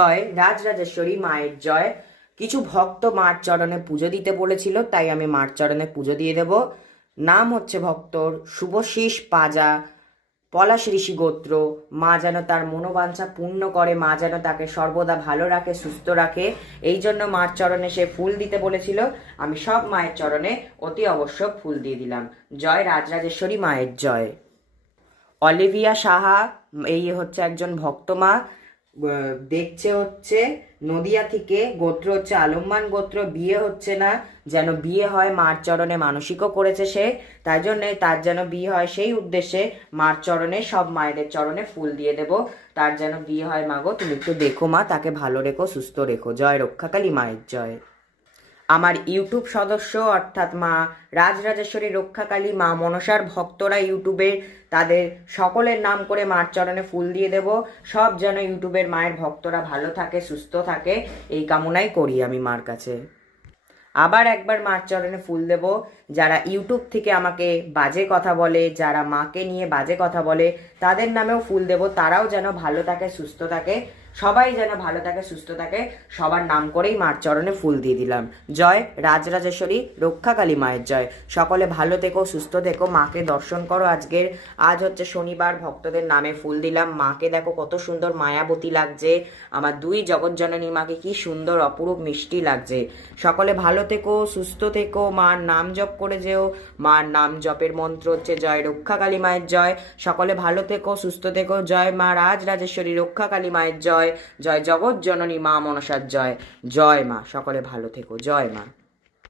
জয় রাজরাজেশ্বরী মায়ের জয়। কিছু ভক্ত মার চরণে পুজো দিতে বলেছিল, তাই আমি মার চরণে পুজো দিয়ে দেব। নাম হচ্ছে ভক্তর শুভশীষ পাজা, পলাশ ঋষি গোত্র। মা যেন তার মনোবাঞ্ছা পূর্ণ করে, মা যেন তাকে সর্বদা ভালো রাখে, সুস্থ রাখে, এই জন্য মার চরণে সে ফুল দিতে বলেছিল। আমি সব মায়ের চরণে অতি অবশ্যক ফুল দিয়ে দিলাম। জয় রাজরাজেশ্বরী মায়ের জয়। অলিভিয়া সাহা, এই হচ্ছে একজন ভক্ত মা, দেখছে হচ্ছে নদিয়া থেকে, গোত্র হচ্ছে আলম্মান গোত্র, বিয়ে হচ্ছে না, যেন বিয়ে হয় মার চরণে মানসিকও করেছে সে, তাই জন্যে তার যেন বিয়ে হয় সেই উদ্দেশ্যে মার চরণে, সব মায়েদের চরণে ফুল দিয়ে দেব, তার যেন বিয়ে হয়। মাগো তুমি একটু দেখো মা, তাকে ভালো রেখো, সুস্থ রেখো। জয় রক্ষাকালী মায়ের জয়। আমার ইউটিউব সদস্য অর্থাৎ মা রাজরাজেশ্বরী রক্ষাকালী, মা মনসার ভক্তরা ইউটিউবে, তাদের সকলের নাম করে মার চরণে ফুল দিয়ে দেব। সব যেন ইউটিউবের মায়ের ভক্তরা ভালো থাকে, সুস্থ থাকে, এই কামনাই করি আমি মার কাছে। আবার একবার মার চরণে ফুল দেব। যারা ইউটিউব থেকে আমাকে বাজে কথা বলে, যারা মাকে নিয়ে বাজে কথা বলে, তাদের নামেও ফুল দেব। তারাও যেন ভালো থাকে, সুস্থ থাকে, সবাই যেন ভালো থাকে, সুস্থ থাকে, সবার নাম করেই মার চরণে ফুল দিয়ে দিলাম। জয় রাজরাজেশ্বরী রক্ষাকালী মায়ের জয়। সকলে ভালো থেকো, সুস্থ থেকো, মাকে দর্শন করো। আজ হচ্ছে শনিবার, ভক্তদের নামে ফুল দিলাম। মাকে দেখো কত সুন্দর মায়াবতী লাগছে, আমার দুই জগৎজননী মাকে কি সুন্দর অপরূপ মিষ্টি লাগছে। সকলে ভালো থেকো, সুস্থ থেকো, মার নাম জপ করে যেও। মার নাম জপের মন্ত্র হচ্ছে জয় রক্ষাকালী মায়ের জয়। সকলে ভালো থেকো, সুস্থ থেকো। জয় মা রাজরাজেশ্বরী রক্ষাকালী মায়ের জয়। জয় জগৎ জননী মা মনসার জয়। জয় মা, সকলে ভালো থেকো। জয় মা।